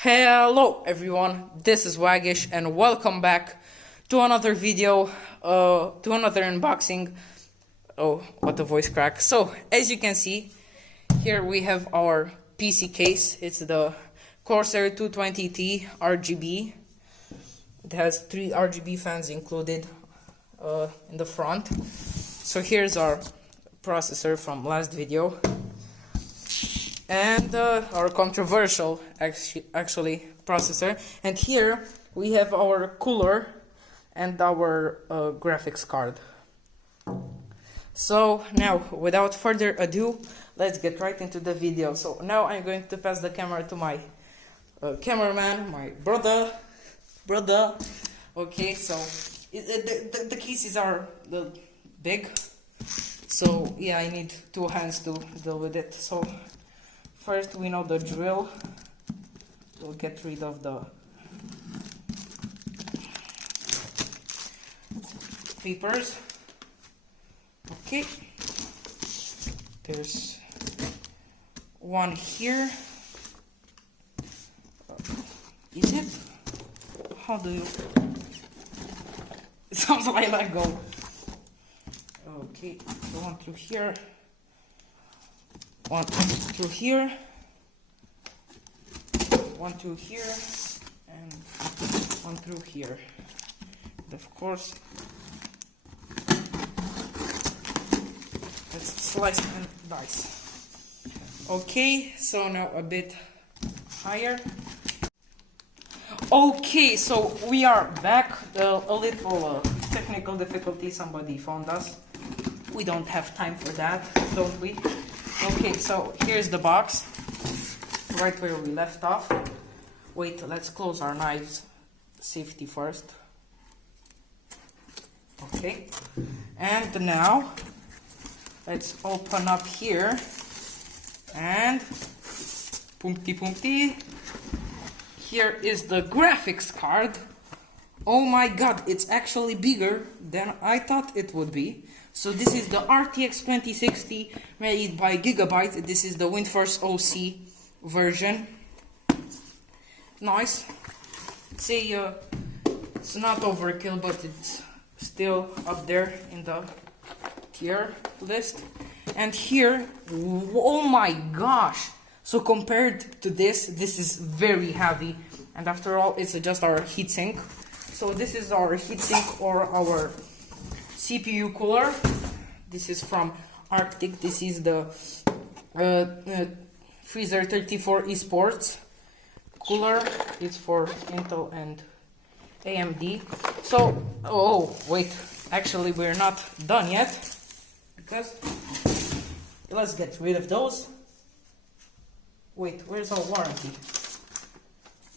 Hello everyone, this is Waggish and welcome back to another video, to another unboxing. Oh, what a voice crack. So, as you can see, here we have our PC case. It's the Corsair 220T RGB. It has 3 RGB fans included in the front. So here's our processor from last video. And our controversial actually processor, and here we have our cooler and our graphics card. So now, without further ado, let's get right into the video. So now I'm going to pass the camera to my cameraman, my brother. Okay, so the cases are big, so yeah, I need 2 hands to deal with it. So first, we know the drill. We'll get rid of the papers. Okay. There's one here. Is it? How do you... It sounds like I let go. Okay, so one through here. One through here, one through here, and one through here. And of course, let's slice and dice. Okay, so now a bit higher. Okay, so we are back. A little technical difficulty, somebody found us. We don't have time for that, don't we? Okay, so here's the box, right where we left off. Wait, let's close our knives, safety first. Okay, and now let's open up here, and pumpty. Here is the graphics card. Oh my god, it's actually bigger than I thought it would be. So this is the RTX 2060 made by Gigabyte. This is the WindForce OC version. Nice. Say it's not overkill, but it's still up there in the tier list. And here, oh my gosh! So compared to this is very heavy. And after all, it's just our heatsink. So this is our heatsink or our CPU cooler. This is from Arctic. This is the Freezer 34 eSports cooler. It's for Intel and AMD. So, oh wait, actually we're not done yet, because let's get rid of those. Wait, where's our warranty?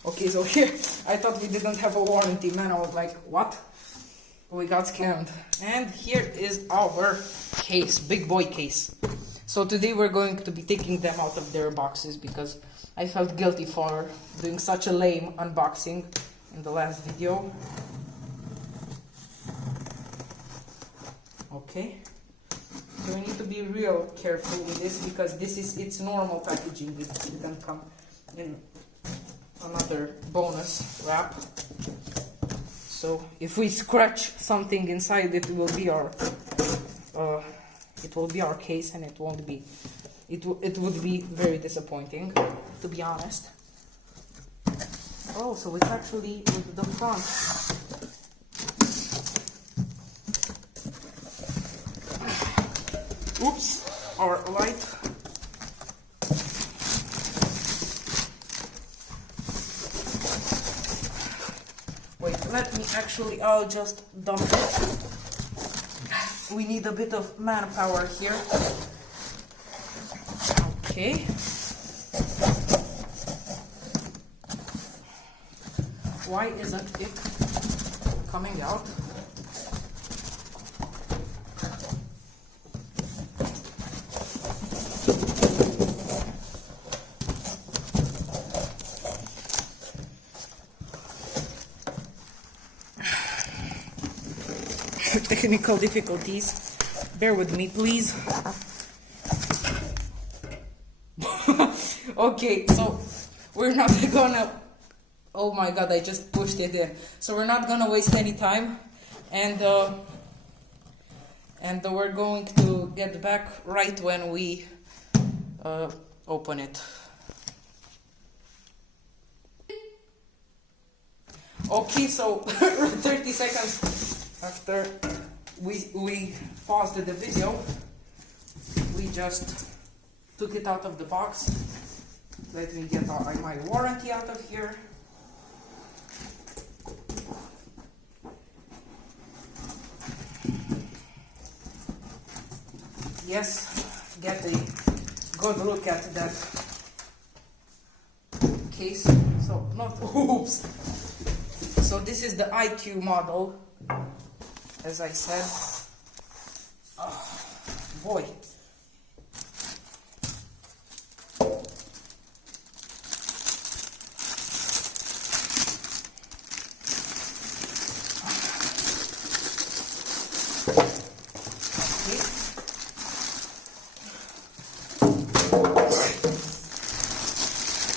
Okay, so here, I thought we didn't have a warranty, man. I was like, what? We got scammed. And here is our case, big boy case. So today we're going to be taking them out of their boxes because I felt guilty for doing such a lame unboxing in the last video. Okay. So we need to be real careful with this because this is its normal packaging. It didn't come in another bonus wrap. So if we scratch something inside, it will be our case, and it won't be. It would be very disappointing, to be honest. Oh, so it's actually with the front. Oops, our light. Let me actually, I'll just dump it. We need a bit of manpower here. Okay. Why isn't it coming out? Technical difficulties. Bear with me, please. Okay, so we're not gonna Oh my god, I just pushed it in. So we're not gonna waste any time, and we're going to get back right when we open it. Okay, so 30 seconds after we paused the video, we just took it out of the box. Let me get my warranty out of here. Yes, get a good look at that case. So, not, oops. So this is the IQ model, as I said. Oh, boy.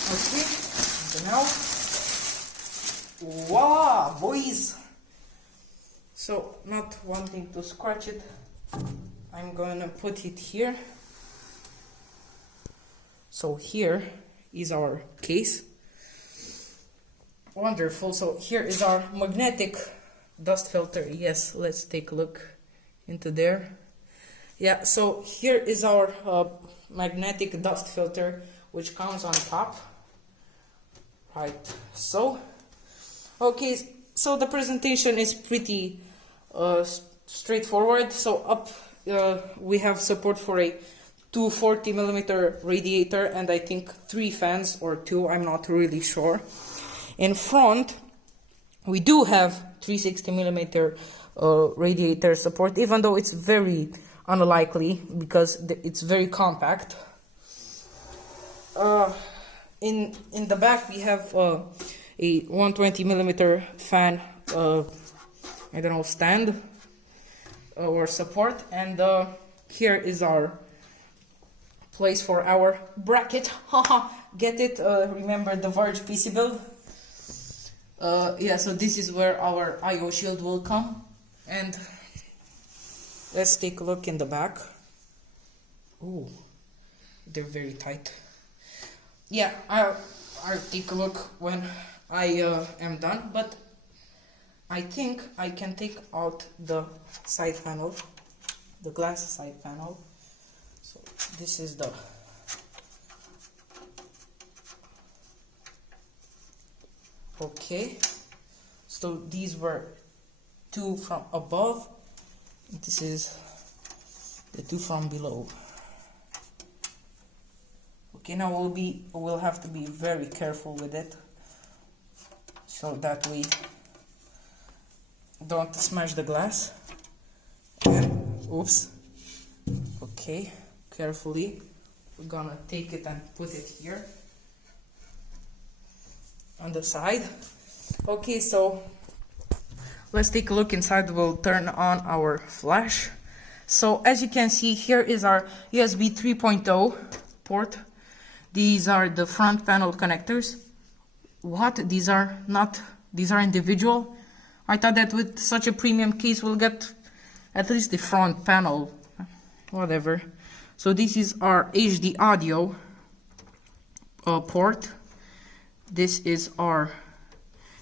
Okay, so now, wow, boys! So, not wanting to scratch it, I'm gonna put it here. So here is our case. Wonderful. So here is our magnetic dust filter. Yes, let's take a look into there. Yeah, so here is our magnetic dust filter, which comes on top. Right, so. Okay, so the presentation is pretty straightforward. So up we have support for a 240mm radiator and I think 3 fans or 2, I'm not really sure. In front we do have 360mm radiator support, even though it's very unlikely because it's very compact. In the back we have a 120mm fan, I don't know, stand or support, and here is our place for our bracket. Haha, get it? Remember the Verge PC build? Yeah, so this is where our IO shield will come, and let's take a look in the back. Ooh, they're very tight. Yeah, I'll take a look when I am done, but I think I can take out the side panel, the glass side panel. So this is the okay. So these were 2 from above. This is the 2 from below. Okay, now we'll have to be very careful with it, so that we don't smash the glass. And oops. Okay, carefully. We're gonna take it and put it here on the side. Okay, so let's take a look inside. We'll turn on our flash. So as you can see, here is our USB 3.0 port. These are the front panel connectors. What? These are individual? I thought that with such a premium case we'll get at least the front panel. Whatever. So this is our HD audio port. This is our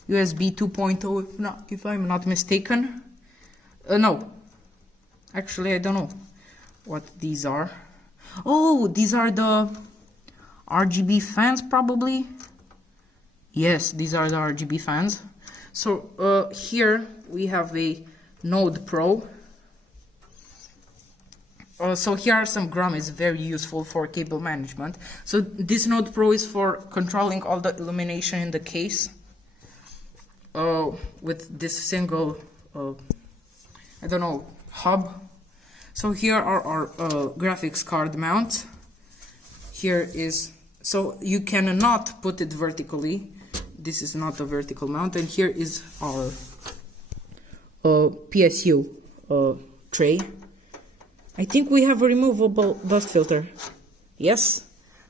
USB 2.0, if I'm not mistaken. No. Actually, I don't know what these are. Oh, these are the RGB fans, probably. Yes, these are the RGB fans. So here we have a Node Pro. So here are some grommet, very useful for cable management. So this Node Pro is for controlling all the illumination in the case with this single, I don't know, hub. So here are our graphics card mounts. Here is, so you cannot put it vertically. This is not a vertical mount. And here is our PSU tray. I think we have a removable dust filter. Yes.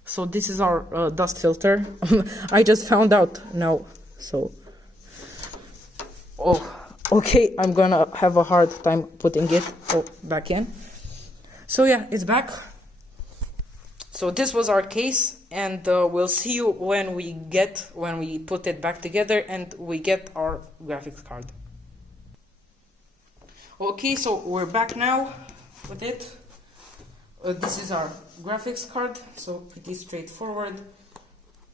So this is our dust filter. I just found out now. So, oh, okay, I'm gonna have a hard time putting it back in. So yeah, it's back. So this was our case, and we'll see you when we put it back together and we get our graphics card. Okay, so we're back now with it. This is our graphics card, so pretty straightforward,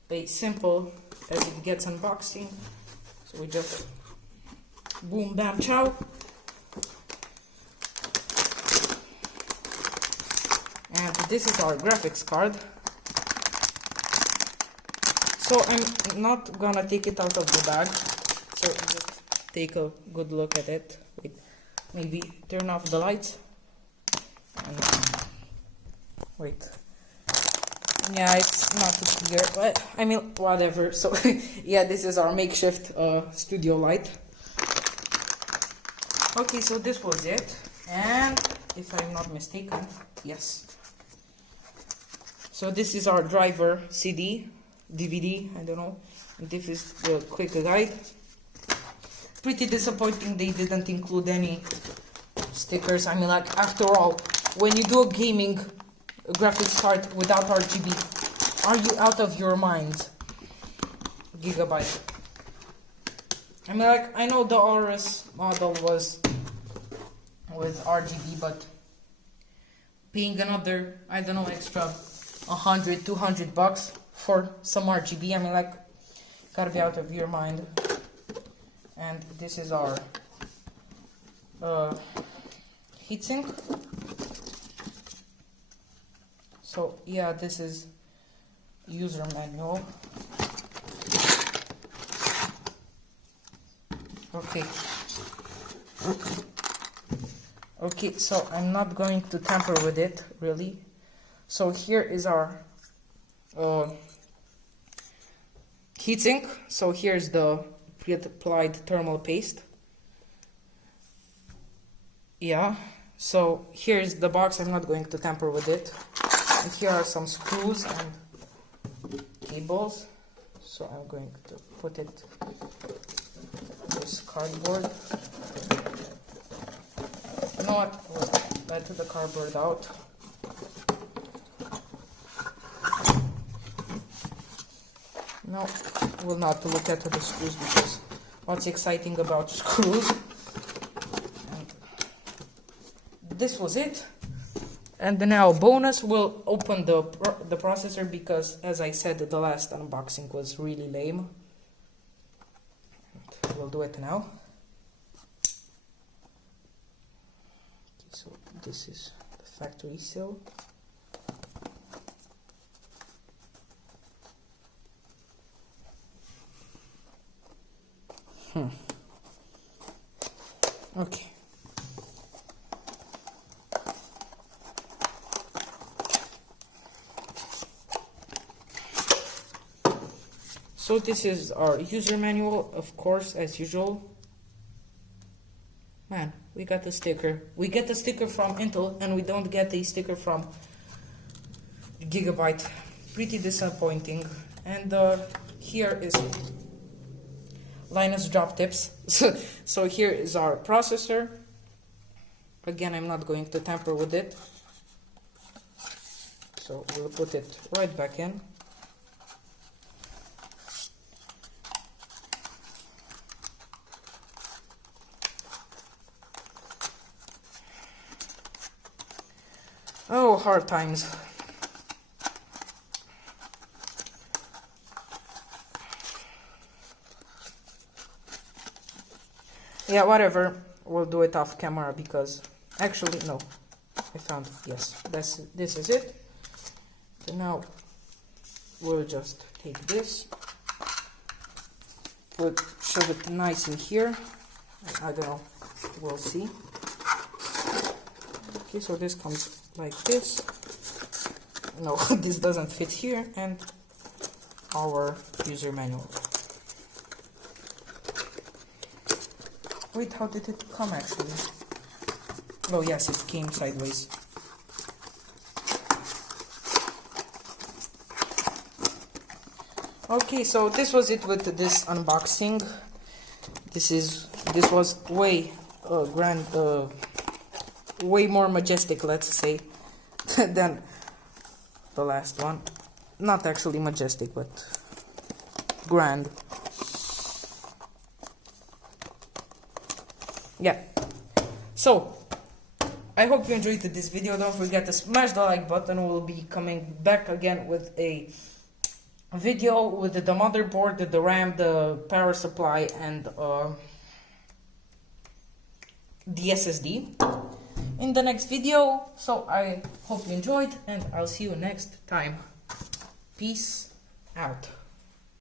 very simple as it gets unboxing. So we just boom, bam, chow. And this is our graphics card. So I'm not gonna take it out of the bag, so just take a good look at it. Wait, maybe turn off the lights. And wait. Yeah, it's not too clear, but I mean, whatever. So yeah, this is our makeshift studio light. Okay, so this was it, and if I'm not mistaken, yes. So this is our driver CD, DVD, I don't know, and this is the quick guide. Pretty disappointing they didn't include any stickers. I mean, like, after all, when you do a gaming graphics card without RGB, are you out of your mind? Gigabyte. I mean, like, I know the RS model was with RGB, but paying another, I don't know, extra 100, 200 bucks for some RGB, I mean, like, gotta be out of your mind. And this is our heatsink. So yeah, this is user manual. Okay. Okay, so I'm not going to tamper with it, really. So here is our heatsink. So here's the pre-applied thermal paste. Yeah, so here's the box. I'm not going to tamper with it. And here are some screws and cables. So I'm going to put it this cardboard. You know what? Let the cardboard out. No, we'll not look at the screws, because what's exciting about screws? And this was it. And now bonus, we'll open the processor, because as I said, the last unboxing was really lame. And we'll do it now. Okay, so this is the factory seal. Okay. So this is our user manual, of course, as usual. Man, we got the sticker. We get the sticker from Intel, and we don't get the sticker from Gigabyte. Pretty disappointing. And here is Linus drop tips. So here is our processor. Again, I'm not going to tamper with it. So we'll put it right back in. Oh, hard times. Yeah, whatever. We'll do it off camera, because actually, no. I found, yes, this is it. So now we'll just take this. We'll shove it nice in here. I don't know. We'll see. Okay, so this comes like this. No, this doesn't fit here. And our user manual. Wait, how did it come actually? Oh yes, it came sideways. Okay, so this was it with this unboxing. This was way way more majestic, let's say, than the last one. Not actually majestic, but grand. Yeah. So, I hope you enjoyed this video. Don't forget to smash the like button. We'll be coming back again with a video with the motherboard, the RAM, the power supply, and the SSD in the next video. So I hope you enjoyed, and I'll see you next time. Peace out.